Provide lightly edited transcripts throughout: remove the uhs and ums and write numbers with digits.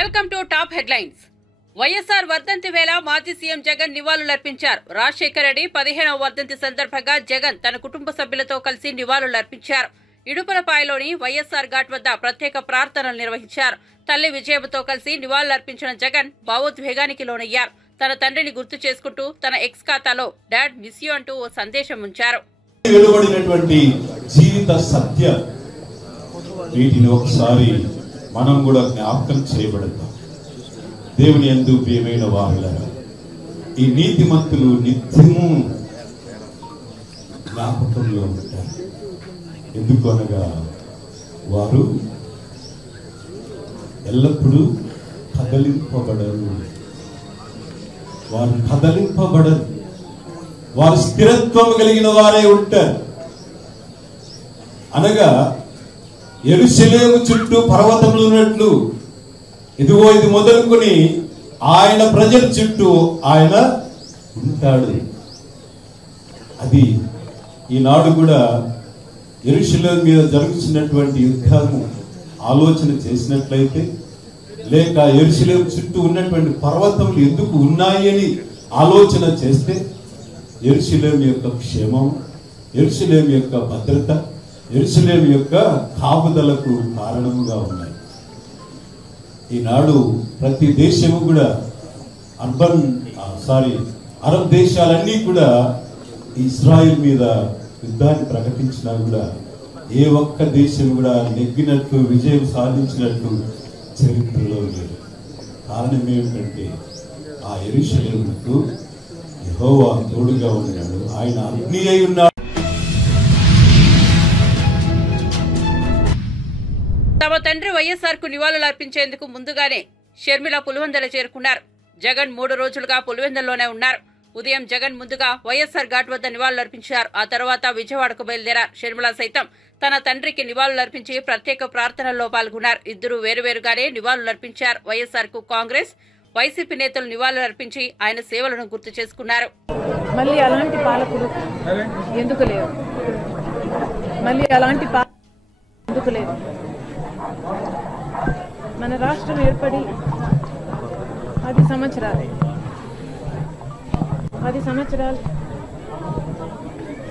Welcome to top headlines. YSR వర్ధంతి వేళ మాజీ సీఎం జగన్ నివాళులర్పించారు. రాజశేఖర రెడ్డి 15వ వర్ధంతి సందర్భంగా జగన్ తన కుటుంబ సభ్యులతో కలిసి నివాళులర్పించారు. ఇడుపులపాయలోని వైఎస్ఆర్ ఘాట్ వద్ద ప్రత్యేక ప్రార్థనలు నిర్వహించారు. తల్లి విజయమ్మతో కలిసి నివాళులర్పించిన జగన్ భావోద్వేగానికి లోనయ్యారు. తన తండ్రిని గుర్తు చేసుకుంటూ తన ఎక్స్ ఖాతాలో డాడ్ మిస్ యూ అంటూ ఓ సందేశం ఉంచారు. వీటిని ఒకసారి మనం కూడా జ్ఞాపకం చేయబడతాం. దేవుని యందు ప్రియమైన వారులారా, ఈ నీతిమంతులు నిత్యము జ్ఞాపకంలో ఉంటారు. ఎందుకు అనగా వారు ఎల్లప్పుడూ కదలింపబడరు. వారు స్థిరత్వం కలిగిన వారే ఉంటారు. అనగా యెరూషలేము చుట్టూ పర్వతములు ఉన్నట్లు ఇదిగో ఇది మొదలుకొని ఆయన ప్రజల చుట్టూ ఆయన ఉంటాడు. అది ఈనాడు కూడా యెరూషలేము మీద జరుగుతున్నటువంటి యుద్ధము ఆలోచన చేసినట్లయితే, లేక యెరూషలేము చుట్టూ ఉన్నటువంటి పర్వతములు ఎందుకు ఉన్నాయి అని ఆలోచన చేస్తే, యెరూషలేము యొక్క క్షేమం, యెరూషలేము యొక్క భద్రత, యెరూషలేము యొక్క కాపుదలకు కారణముగా ఉన్నాయి. ఈనాడు ప్రతి దేశము కూడా అరబ్ దేశాలన్నీ కూడా ఇజ్రాయిల్ మీద యుద్ధాన్ని ప్రకటించినా కూడా ఏ ఒక్క దేశం కూడా నెగ్గినట్లు విజయం సాధించినట్లు చరిత్రలో లేదు. కారణం ఏమిటంటే ఆ యెరూషలేముకు యెహోవా తోడుగా ఉన్నాడు. ఆయన అగ్ని అయి ఉన్నాడు. తమ తండ్రి వైఎస్ఆర్ కు నివాళులర్పించేందుకు ముందుగానే షర్మిల పులివెందుల చేరుకున్నారు. జగన్ 3 రోజులుగా పులివెందుల్లోనే ఉన్నారు. ఉదయం జగన్ ముందుగా వైఎస్ఆర్ ఘాట్ వద్ద నివాళులర్పించారు. ఆ తర్వాత విజయవాడకు బయలుదేరారు. షర్మిల సైతం తన తండ్రికి నివాళులర్పించి ప్రత్యేక ప్రార్థనల్లో పాల్గొన్నారు. ఇద్దరు వేరువేరుగానే నివాళులర్పించారు. వైఎస్ఆర్ కు కాంగ్రెస్, వైసీపీ నేతలు నివాళులర్పించి ఆయన సేవలను గుర్తు చేసుకున్నారు. మళ్ళీ అలాంటి పాలకులు ఎందుకు లేరు? ఎందుకు లేదు? మన రాష్ట్రం ఏర్పడి 10 సంవత్సరాలు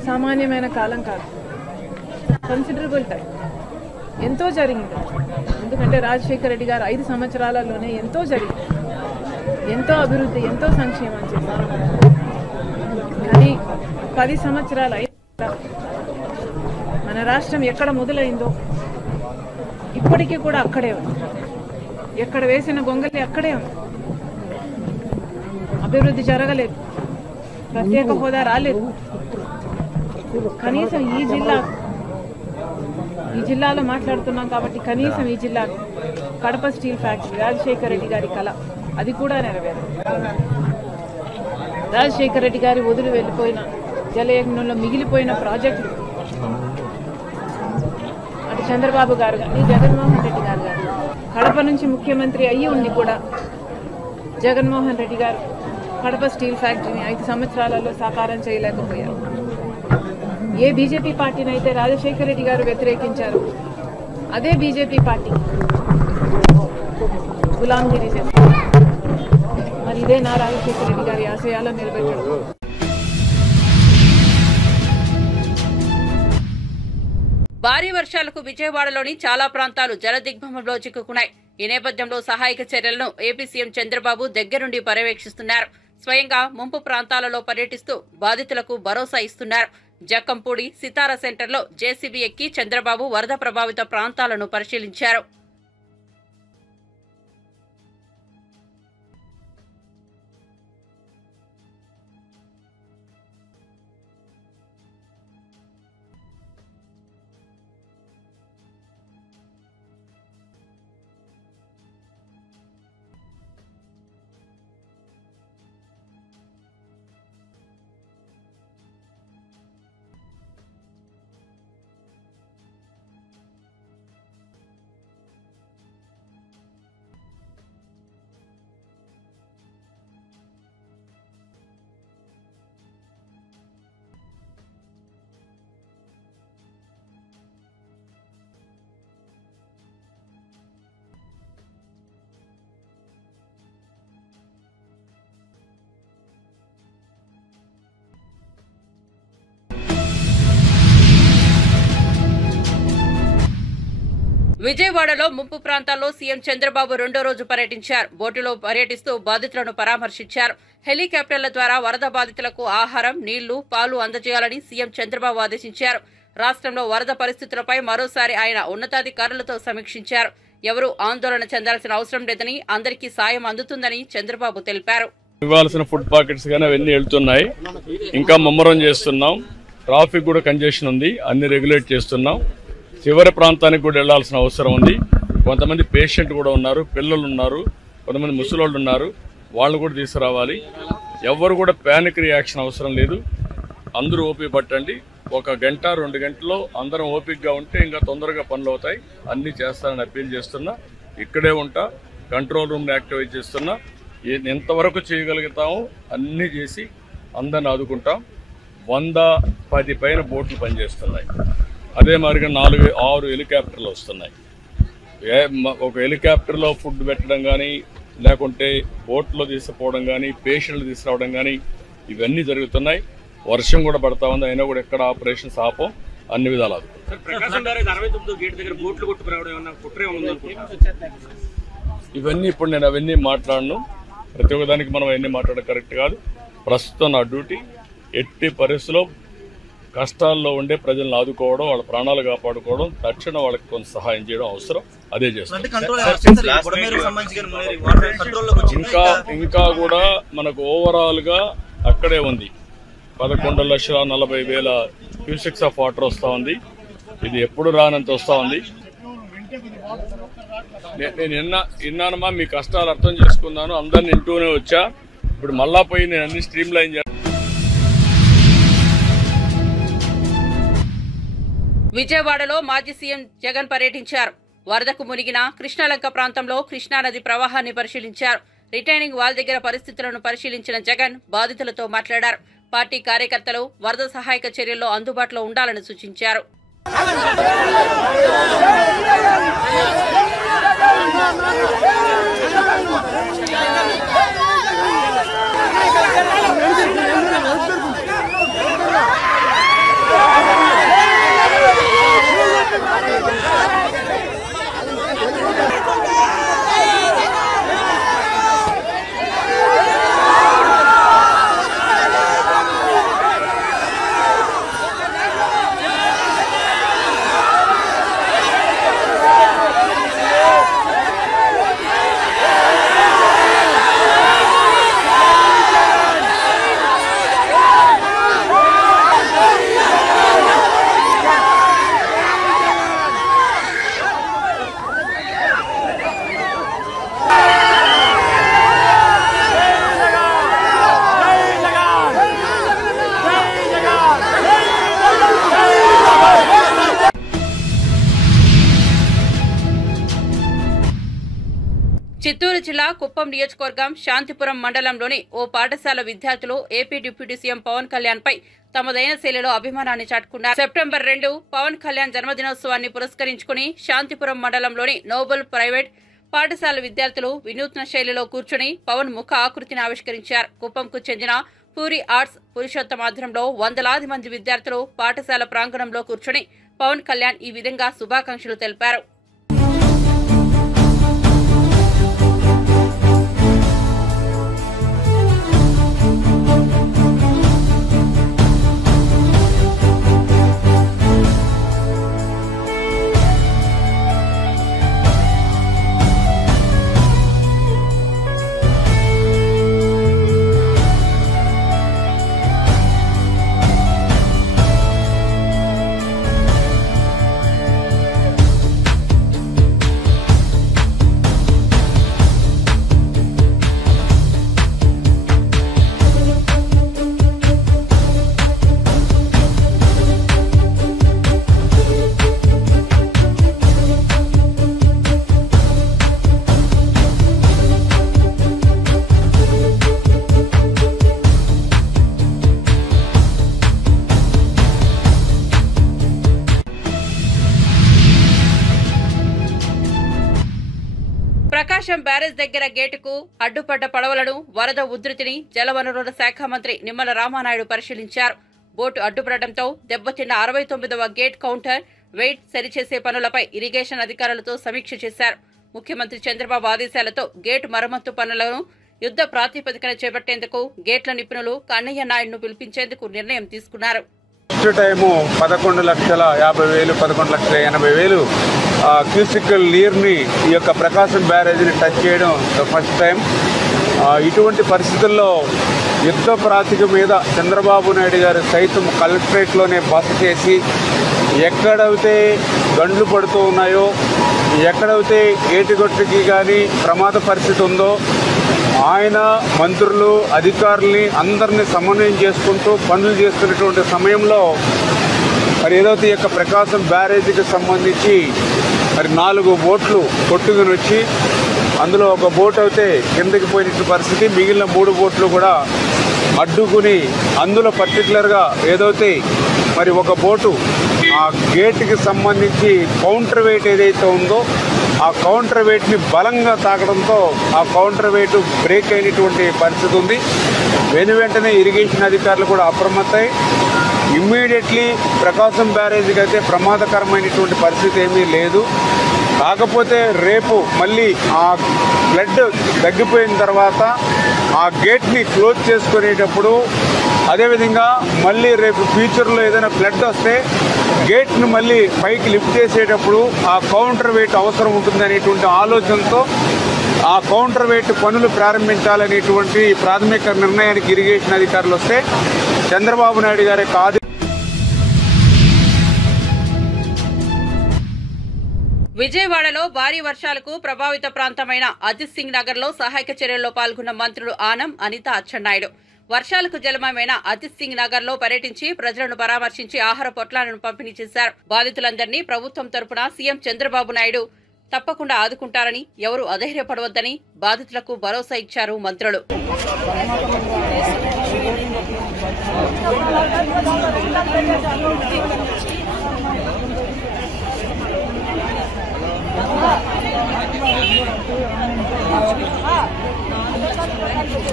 సామాన్యమైన కాలం కాదు. Considerable time. ఎంతో జరిగింది. ఎందుకంటే రాజశేఖర రెడ్డి గారు 5 సంవత్సరాలలోనే ఎంతో జరిగింది. ఎంతో అభివృద్ధి, ఎంతో సంక్షేమం చేశారు. కానీ 10 సంవత్సరాలు అయిన మన రాష్ట్రం ఎక్కడ మొదలైందో ఇప్పటికీ కూడా అక్కడే ఉంది. ఎక్కడ వేసిన గొంగలి అక్కడే ఉంది. అభివృద్ధి జరగలేదు. ప్రత్యేక హోదా రాలేదు. కనీసం ఈ జిల్లాలో మాట్లాడుతున్నాం కాబట్టి కనీసం ఈ జిల్లా కడప స్టీల్ ఫ్యాక్టరీ రాజశేఖర రెడ్డి గారి కళ అది కూడా నెరవేరు. రాజశేఖర రెడ్డి గారి వదిలి వెళ్ళిపోయిన జలయజ్ఞంలో మిగిలిపోయిన ప్రాజెక్టులు అటు చంద్రబాబు గారు కానీ జగన్మోహన్ రెడ్డి గారు కానీ కడప నుంచి ముఖ్యమంత్రి అయ్యి ఉండి కూడా జగన్మోహన్ రెడ్డి గారు కడప స్టీల్ ఫ్యాక్టరీని 5 సంవత్సరాలలో సాకారం చేయలేకపోయారు. ఏ బీజేపీ పార్టీని అయితే రాజశేఖర రెడ్డి గారు వ్యతిరేకించారు, అదే బీజేపీ పార్టీ గులాంగిరి చేస్తారు. మరి ఇదే నా రాజశేఖర రెడ్డి గారి ఆశయాలను నిలబెట్టడం. భారీ వర్షాలకు విజయవాడలోని చాలా ప్రాంతాలు జలదిగ్బంధంలో చిక్కుకున్నాయి. ఈ నేపథ్యంలో సహాయక చర్యలను ఏపీ సీఎం చంద్రబాబు దగ్గరుండి పర్యవేక్షిస్తున్నారు. స్వయంగా ముంపు ప్రాంతాలలో పర్యటిస్తూ బాధితులకు భరోసా ఇస్తున్నారు. జక్కంపూడి, సితారా సెంటర్లో జేసీబీ ఎక్కి చంద్రబాబు వరద ప్రభావిత ప్రాంతాలను పరిశీలించారు. విజయవాడలో ముంపు ప్రాంతాల్లో సీఎం చంద్రబాబు రెండో రోజు పర్యటించారు. బోటులో పర్యటిస్తూ బాధితులను పరామర్శించారు. హెలికాప్టర్ల ద్వారా వరద బాధితులకు ఆహారం, నీళ్లు, పాలు అందజేయాలని సీఎం చంద్రబాబు ఆదేశించారు. రాష్ట్రంలో వరద పరిస్థితులపై మరోసారి ఆయన ఉన్నతాధికారులతో సమీక్షించారు. ఎవరూ ఆందోళన చెందాల్సిన అవసరం లేదని, అందరికీ సాయం అందుతుందని చంద్రబాబు తెలిపారు. ఇవ్వాల్సిన ఫుడ్ పాకెట్స్ గానీ అవన్నీ వెళ్తున్నాయి. ఇంకా ముమ్మరం చేస్తున్నాం. ట్రాఫిక్ కూడా కంజెషన్ ఉంది, అన్ని రెగ్యులేట్ చేస్తున్నాం. చివరి ప్రాంతానికి కూడా వెళ్లాల్సిన అవసరం ఉంది. కొంతమంది పేషెంట్ కూడా ఉన్నారు, పిల్లలు ఉన్నారు, కొంతమంది ముసలోళ్ళు ఉన్నారు, వాళ్ళు కూడా తీసుకురావాలి. ఎవరు కూడా ప్యానిక్ రియాక్షన్ అవసరం లేదు. అందరూ ఓపిక పట్టండి. 1 గంట 2 గంటల్లో అందరం ఓపికగా ఉంటే ఇంకా తొందరగా పనులు అవుతాయి. అన్నీ చేస్తానని అప్పీల్ చేస్తున్నా. ఇక్కడే ఉంటా, కంట్రోల్ రూమ్ని యాక్టివేట్ చేస్తున్నా. ఎంతవరకు చేయగలుగుతామో అన్నీ చేసి అందరిని ఆదుకుంటాం. 110 పైన బోట్లు పనిచేస్తున్నాయి. అదే మాదిరిగా 4-6 హెలికాప్టర్లు వస్తున్నాయి. ఒక హెలికాప్టర్లో ఫుడ్ పెట్టడం కానీ, లేకుంటే బోట్లో తీసుకుపోవడం కానీ, పేషెంట్లు తీసుకురావడం కానీ ఇవన్నీ జరుగుతున్నాయి. వర్షం కూడా పడతా ఉంది, అయినా కూడా ఎక్కడ ఆపరేషన్స్ ఆపం, అన్ని విధాలు. ఇవన్నీ ఇప్పుడు నేను అవన్నీ మాట్లాడను. ప్రతి ఒక్కదానికి మనం అవన్నీ మాట్లాడడం కరెక్ట్ కాదు. ప్రస్తుతం నా డ్యూటీ ఎట్టి పరిస్థితుల్లో కష్టాల్లో ఉండే ప్రజలను ఆదుకోవడం, వాళ్ళ ప్రాణాలు కాపాడుకోవడం, తక్షణం వాళ్ళకి కొంత సహాయం చేయడం అవసరం. అదే చేస్తాం. ఇంకా కూడా మనకు ఓవరాల్ గా అక్కడే ఉంది. 11,40,000 క్యూసెక్స్ ఆఫ్ వాటర్ వస్తా ఉంది. ఇది ఎప్పుడు రానంత వస్తా ఉంది. నేను విన్నానమ్మా, మీ కష్టాలు అర్థం చేసుకున్నాను, అందరిని వింటూనే వచ్చా. ఇప్పుడు మళ్ళా పోయి నేను అన్ని స్ట్రీమ్ లైన్ చేస్తాను. విజయవాడలో మాజీ సీఎం జగన్ పర్యటించారు. వరదకు మునిగిన కృష్ణాలంక ప్రాంతంలో కృష్ణానది ప్రవాహాన్ని పరిశీలించారు. రిటైనింగ్ వాల్ దగ్గర పరిస్థితులను పరిశీలించిన జగన్ బాధితులతో మాట్లాడారు. పార్టీ కార్యకర్తలు వరద సహాయక చర్యల్లో అందుబాటులో ఉండాలని సూచించారు. చిత్తూరు జిల్లా కుప్పం నియోజకవర్గం శాంతిపురం మండలంలోని ఓ పాఠశాల విద్యార్థులు AP deputy CM Pawan Kalyan పై తమదైన శైలిలో అభిమానాన్ని చాటుకున్నారు. సెప్టెంబర్ 2 పవన్ కళ్యాణ్ జన్మదినోత్సవాన్ని పురస్కరించుకుని శాంతిపురం మండలంలోని నోబెల్ ప్రైవేట్ పాఠశాల విద్యార్థులు వినూత్న శైలిలో కూర్చుని పవన్ ముఖ ఆకృతిని ఆవిష్కరించారు. కుప్పంకు చెందిన పూరి ఆర్ట్స్ పురుషోత్తమ ఆధ్వర్యంలో వందలాది మంది విద్యార్థులు పాఠశాల ప్రాంగణంలో కూర్చుని పవన్ కళ్యాణ్ ఈ విధంగా శుభాకాంక్షలు తెలిపారు. ప్రకాశం బ్యారేజ్ దగ్గర గేటుకు అడ్డుపడ్డ పడవలను, వరద ఉధృతిని జలవనరుల శాఖ మంత్రి నిమ్మల రామానాయుడు పరిశీలించారు. బోటు అడ్డుపడటంతో దెబ్బతిన్న 69వ గేట్ కౌంటర్ వెయిట్ సరిచేసే పనులపై ఇరిగేషన్ అధికారులతో సమీక్ష చేశారు. ముఖ్యమంత్రి చంద్రబాబు ఆదేశాలతో గేటు మరమ్మతు పనులను యుద్ధ ప్రాతిపదికన చేపట్టేందుకు గేట్ల నిపుణులు కన్నయ్య నాయుడును పిలిపించేందుకు నిర్ణయం తీసుకున్నారు. ఫస్ట్ టైము 11,50,000 11,80,000 క్యూసికల్ నీరుని ఈ యొక్క ప్రకాశం బ్యారేజ్ని టచ్ చేయడం ఫస్ట్ టైం. ఇటువంటి పరిస్థితుల్లో యుద్ధ ప్రాతిక మీద చంద్రబాబు నాయుడు గారు సైతం కలెక్టరేట్లోనే బస చేసి ఎక్కడైతే గండ్లు పడుతూ ఉన్నాయో, ఎక్కడైతే ఏటిగొట్టుకి కానీ ప్రమాద పరిస్థితి ఉందో ఆయన మంత్రులు అధికారుల్ని అందరినీ సమన్వయం చేసుకుంటూ పనులు చేస్తున్నటువంటి సమయంలో మరి ఏదైతే ఈ యొక్క ప్రకాశం బ్యారేజీకి సంబంధించి మరి 4 బోట్లు కొట్టుకుని వచ్చి అందులో ఒక బోట్ అయితే కిందకి పోయిన పరిస్థితి, మిగిలిన 3 బోట్లు కూడా అడ్డుకుని అందులో పర్టికులర్గా ఏదైతే మరి ఒక బోటు ఆ గేట్కి సంబంధించి కౌంటర్ వెయిట్ ఏదైతే ఉందో ఆ కౌంటర్ వెయిట్ని బలంగా తాకడంతో ఆ కౌంటర్ వెయిట్ బ్రేక్ అయినటువంటి పరిస్థితి ఉంది. వెంటనే ఇరిగేషన్ అధికారులు కూడా అప్రమత్తమై ఇమ్మీడియట్లీ ప్రకాశం బ్యారేజీకి అయితే ప్రమాదకరమైనటువంటి పరిస్థితి ఏమీ లేదు. కాకపోతే రేపు మళ్ళీ ఆ ఫ్లడ్ తగ్గిపోయిన తర్వాత ఆ గేట్ని క్లోజ్ చేసుకునేటప్పుడు, అదేవిధంగా మళ్ళీ రేపు ఫ్యూచర్లో ఏదైనా ఫ్లడ్ వస్తే గేట్ను మళ్ళీ పైకి లిఫ్ట్ చేసేటప్పుడు ఆ కౌంటర్ వెయిట్ అవసరం ఉంటుందనేటువంటి ఆలోచనతో ఆ కౌంటర్ వెయిట్ పనులు ప్రారంభించాలనేటువంటి ప్రాథమిక నిర్ణయానికి ఇరిగేషన్ అధికారులు వస్తే చంద్రబాబు నాయుడు గారి విజయవాడలో భారీ వర్షాలకు ప్రభావిత ప్రాంతమైన అజిత్ సింగ్ నగర్ లో సహాయక చర్యల్లో పాల్గొన్న మంత్రులు ఆనం, అనిత, అచ్చెన్నాయుడు వర్షాలకు జలమయమైన అజిత్ సింగ్ నగర్ లో పర్యటించి ప్రజలను పరామర్శించి ఆహార పొట్లాలను పంపిణీ చేశారు. బాధితులందరినీ ప్రభుత్వం తరపున సీఎం చంద్రబాబు నాయుడు తప్పకుండా ఆదుకుంటారని, ఎవరూ అధైర్యపడవద్దని బాధితులకు భరోసా ఇచ్చారు మంత్రులు.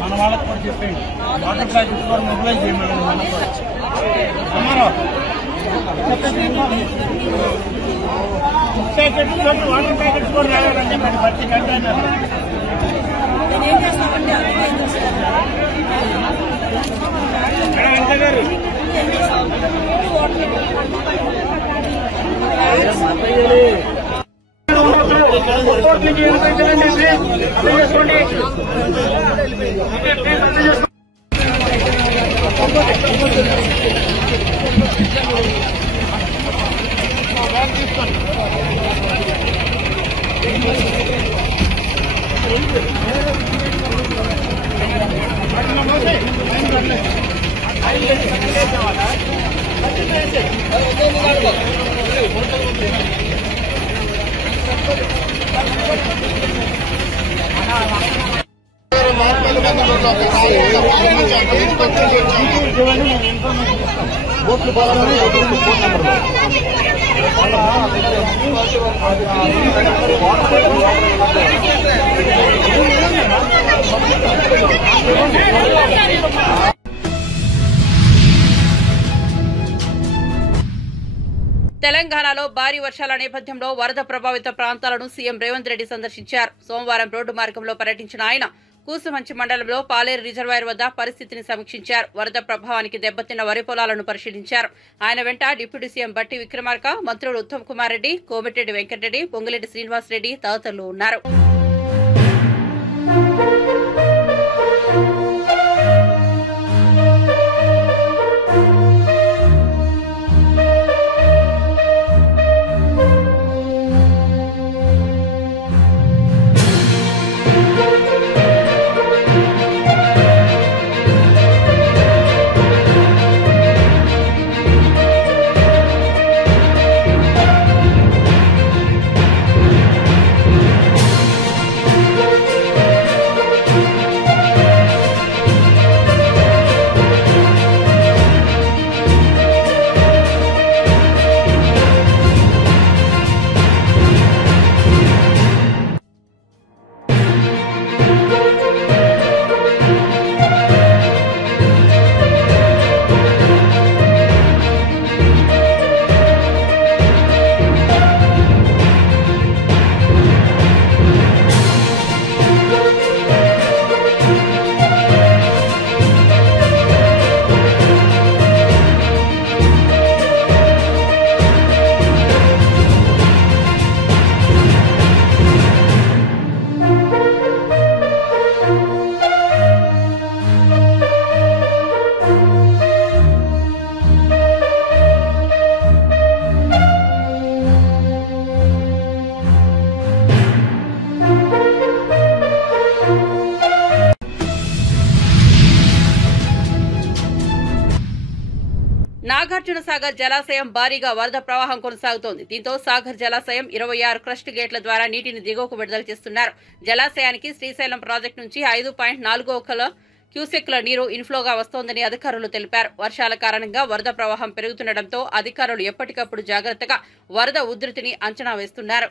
మన వాళ్ళకి కూడా చెప్పండి, వాటర్ ప్యాకెట్స్ కూడా మొబిలైజ్ చేయమని మనం కూడా వాటర్ ప్యాకెట్స్ కూడా రావాలని చెప్పండి. ప్రతి కంటైనర్ తెలంగాణలో భారీ వర్షాల నేపథ్యంలో వరద ప్రభావిత ప్రాంతాలను సీఎం రేవంత్ రెడ్డి సందర్శించారు. సోమవారం రోడ్డు మార్గంలో పర్యటించిన ఆయన కూసుమంచి మండలంలో పాలేరు రిజర్వాయర్ వద్ద పరిస్థితిని సమీక్షించారు. వరద ప్రభావానికి దెబ్బతిన్న వరి పొలాలను పరిశీలించారు. ఆయన వెంట డిప్యూటీ సీఎం బట్టి విక్రమార్క, మంత్రులు ఉత్తమ్ కుమార్ రెడ్డి, కోమటిరెడ్డి వెంకటరెడ్డి, పొంగులేటి శ్రీనివాసరెడ్డి తదితరులు ఉన్నారు. నాగార్జున సాగర్ జలాశయం భారీగా వరద ప్రవాహం కొనసాగుతోంది. దీంతో సాగర్ జలాశయం 26 క్రస్ట్ గేట్ల ద్వారా నీటిని దిగువకు విడుదల చేస్తున్నారు. జలాశయానికి శ్రీశైలం ప్రాజెక్టు నుంచి 5.41 క్యూసెక్ల నీరు ఇన్ఫ్లోగా వస్తోందని అధికారులు తెలిపారు. వర్షాల కారణంగా వరద ప్రవాహం పెరుగుతుండటంతో అధికారులు ఎప్పటికప్పుడు జాగ్రత్తగా వరద ఉధృతిని అంచనా వేస్తున్నారు.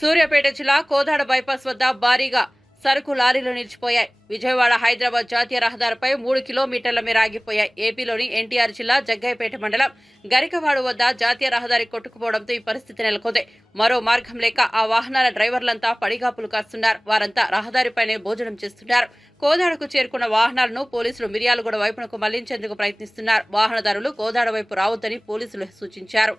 సూర్యాపేట జిల్లా కోదాడ బైపాస్ వద్ద భారీగా సరుకు లారీలు నిలిచిపోయాయి. విజయవాడ హైదరాబాద్ జాతీయ రహదారిపై 3 కిలోమీటర్ల మేర ఆగిపోయాయి. ఏపీలోని ఎన్టీఆర్ జిల్లా జగ్గయ్యపేట మండలం గరికవాడు వద్ద జాతీయ రహదారి కొట్టుకుపోవడంతో ఈ పరిస్థితి నెలకొంది. మరో మార్గం లేక ఆ వాహనాల డ్రైవర్లంతా పడిగాపులు కాస్తున్నారు. వారంతా రహదారిపైనే భోజనం చేస్తున్నారు. కోదాడకు చేరుకున్న వాహనాలను పోలీసులు మిర్యాలగూడ వైపునకు మళ్లించేందుకు ప్రయత్నిస్తున్నారు. వాహనదారులు కోదాడ వైపు రావద్దని పోలీసులు సూచించారు.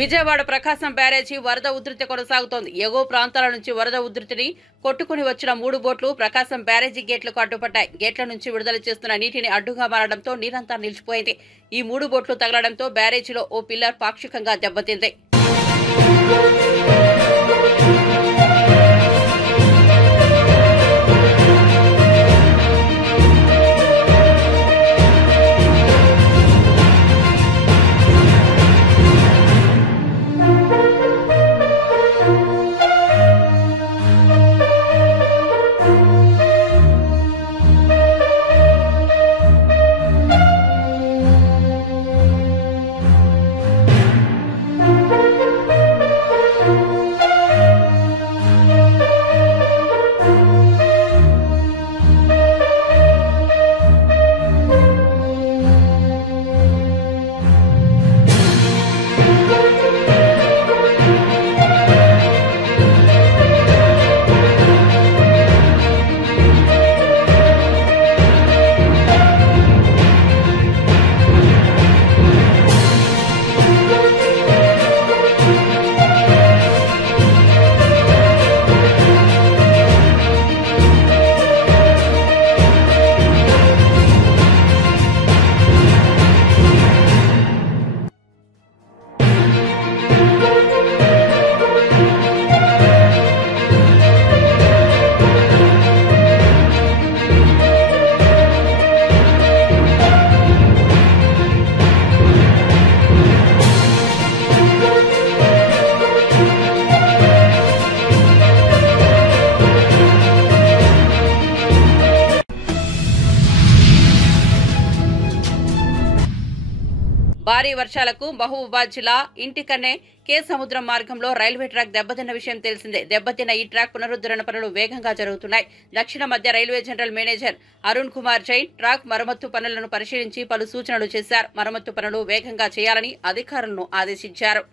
విజయవాడ ప్రకాశం బ్యారేజీ వరద ఉధృతి కొనసాగుతోంది. ఎగువ ప్రాంతాల నుంచి వరద ఉధృతిని కొట్టుకుని వచ్చిన 3 బోట్లు ప్రకాశం బ్యారేజీ గేట్లకు అడ్డుపడ్డాయి. గేట్ల నుంచి విడుదల చేస్తున్న నీటిని అడ్డుగా మారడంతో నీరంతా నిలిచిపోయింది. ఈ 3 బోట్లు తగలడంతో బ్యారేజీలో ఓ పిల్లర్ పాక్షికంగా దెబ్బతింది. భారీ వర్షాలకు మహబూబాబాద్ జిల్లా ఇంటికన్నే కే సముద్రం మార్గంలో రైల్వే ట్రాక్ దెబ్బతిన్న విషయం తెలిసిందే. దెబ్బతిన్న ఈ ట్రాక్ పునరుద్ధరణ పనులు వేగంగా జరుగుతున్నాయి. దక్షిణ మధ్య railway general manager Arun Kumar Jain track మరమ్మత్తు పనులను పరిశీలించి పలు సూచనలు చేశారు. మరమ్మత్తు పనులు వేగంగా చేయాలని అధికారులను ఆదేశించారు.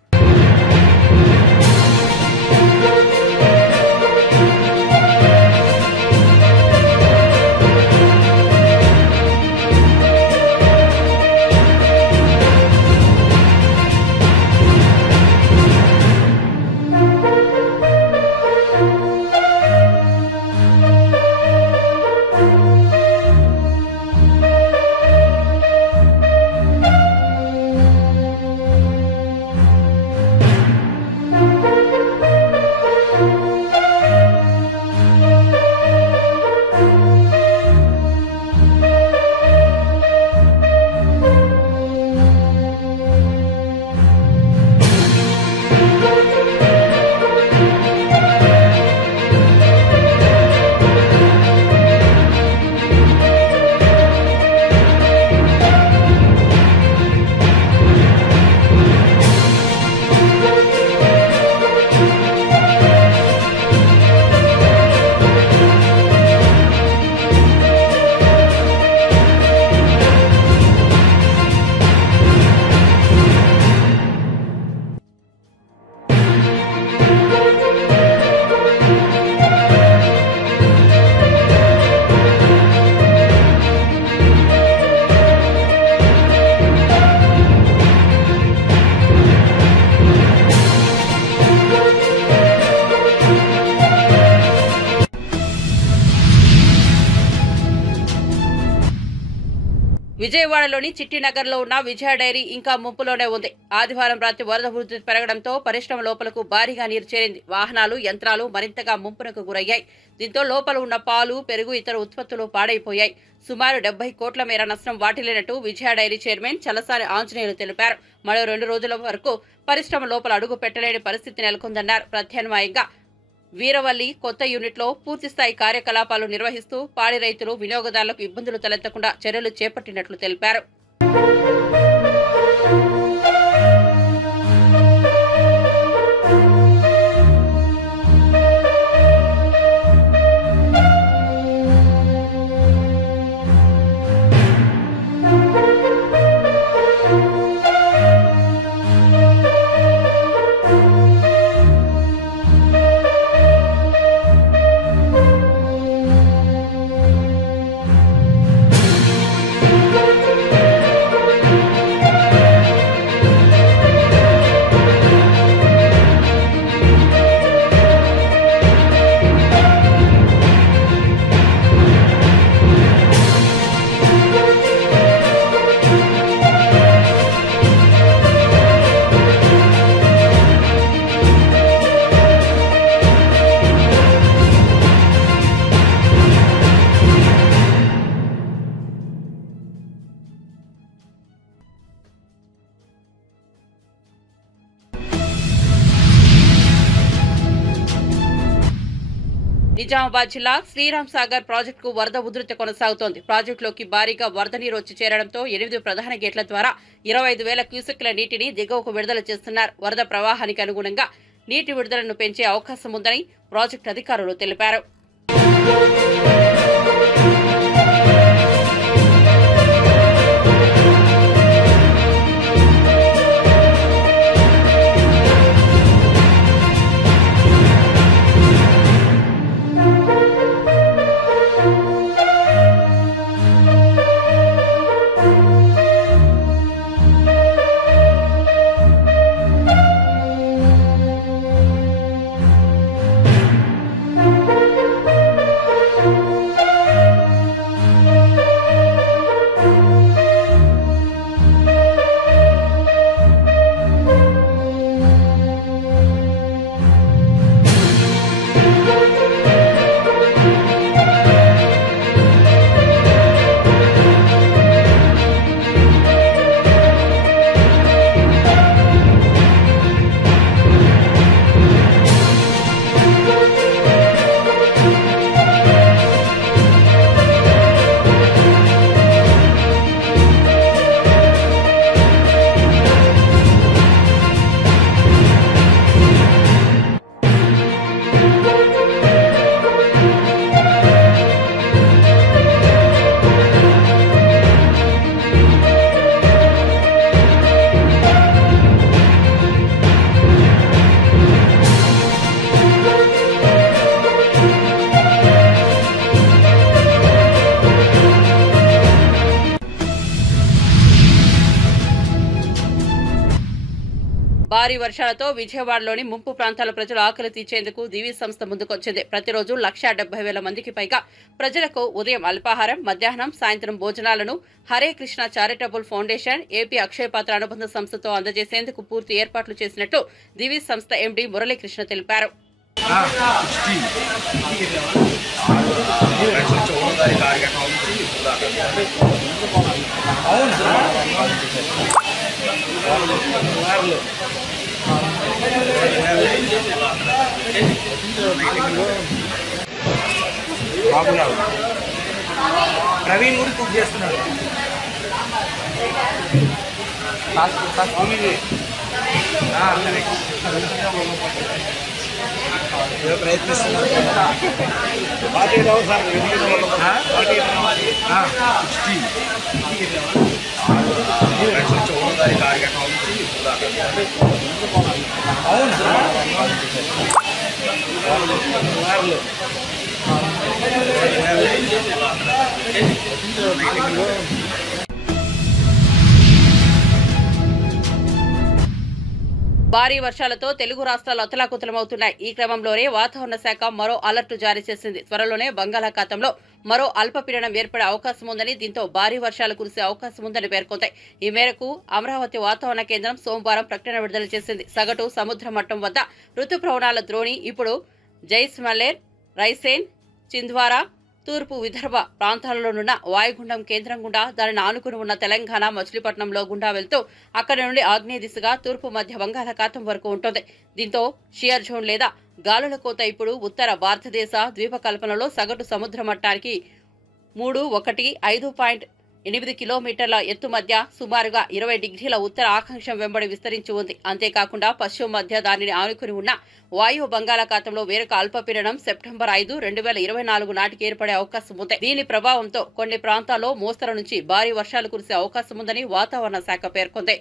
విజయవాడలోని చిట్టినగర్లో ఉన్న విజయ డైరీ ఇంకా ముంపులోనే ఉంది. ఆదివారం రాత్రి వరద ఉధృతి పెరగడంతో పరిశ్రమ లోపలకు భారీగా నీరు చేరింది. వాహనాలు, యంత్రాలు మరింతగా ముంపునకు గురయ్యాయి. దీంతో లోపల ఉన్న పాలు, పెరుగు, ఇతర ఉత్పత్తులు పాడైపోయాయి. సుమారు 70 కోట్ల మేర నష్టం వాటిల్లినట్టు విజయ డైరీ చైర్మన్ చలసాని ఆంజనేయులు తెలిపారు. మరో 2 రోజుల వరకు పరిశ్రమ లోపల అడుగు పెట్టలేని పరిస్థితి నెలకొందన్నారు. ప్రత్యామ్నాయంగా వీరవల్లి కొత్త యూనిట్లో పూర్తిస్థాయి కార్యకలాపాలు నిర్వహిస్తూ పాడి రైతులు, వినియోగదారులకు ఇబ్బందులు తలెత్తకుండా చర్యలు చేపట్టినట్లు తెలిపారు. నిజామాబాద్ జిల్లా శ్రీరామ్ సాగర్ ప్రాజెక్టుకు వరద ఉధృతి కొనసాగుతోంది. ప్రాజెక్టులోకి భారీగా వరద నీరు వచ్చి చేరడంతో 8 ప్రధాన గేట్ల ద్వారా 25,000 క్యూసెక్ల నీటిని దిగువకు విడుదల చేస్తున్నారు. వరద ప్రవాహానికి అనుగుణంగా నీటి విడుదలను పెంచే అవకాశం ఉందని ప్రాజెక్టు అధికారులు తెలిపారు. భారీ వర్షాలతో విజయవాడలోని ముంపు ప్రాంతాల ప్రజలు ఆకలి తీర్చేందుకు దివి సంస్థ ముందుకొచ్చింది. ప్రతిరోజు 1,70,000 మందికి పైగా ప్రజలకు ఉదయం అల్పాహారం, మధ్యాహ్నం, సాయంత్రం భోజనాలను Hare Krishna charitable foundation, AP Akshaya Patra అనుబంధ సంస్థతో అందజేసేందుకు పూర్తి ఏర్పాట్లు చేసినట్లు దివి సంస్థ ఎండీ మురళీకృష్ణ తెలిపారు. ప్రవీణ్ కూడా కుక్ చేస్తున్నాడు. ప్రయత్నిస్తున్నారు. భారీ వర్షాలతో తెలుగు రాష్ట్రాలు అతలాకుతలమవుతున్నాయి. ఈ క్రమంలోనే వాతావరణ శాఖ మరో అలర్ట్ జారీ చేసింది. త్వరలోనే బంగాళాఖాతంలో మరో అల్పపీడనం ఏర్పడే అవకాశం ఉందని, దీంతో భారీ వర్షాలు కురిసే అవకాశం ఉందని పేర్కొంది. ఈ మేరకు అమరావతి వాతావరణ కేంద్రం సోమవారం ప్రకటన విడుదల చేసింది. సగటు సముద్ర మట్టం వద్ద రుతుపవనాల ద్రోణి ఇప్పుడు జైస్మలేర్, రైసేన్, చింద్వారా, తూర్పు విదర్భ ప్రాంతాలలోనున్న వాయుగుండం కేంద్రం గుండా దానిని ఆనుకుని ఉన్న తెలంగాణ మచిలీపట్నంలో గుండా వెళ్తూ అక్కడి నుండి ఆగ్నేయ దిశగా తూర్పు మధ్య బంగాళాఖాతం వరకు ఉంటుంది. దీంతో షియర్ జోన్ లేదా గాలుల కోత ఇప్పుడు ఉత్తర భారతదేశ ద్వీపకల్పనలో సగటు సముద్ర మట్టానికి 5.8 కిలోమీటర్ల ఎత్తు మధ్య సుమారుగా 20 డిగ్రీల ఉత్తర ఆకాంక్షం వెంబడి విస్తరించి ఉంది. అంతేకాకుండా పశ్చిమ మధ్య దానిని ఆనుకుని ఉన్న వాయు బంగాళాఖాతంలో వేరొక అల్పపీడనం సెప్టెంబర్ 5, 2024 నాటికి ఏర్పడే అవకాశం ఉంది. దీని ప్రభావంతో కొన్ని ప్రాంతాల్లో మోస్తరు నుంచి భారీ వర్షాలు కురిసే అవకాశం ఉందని వాతావరణ శాఖ పేర్కొంది.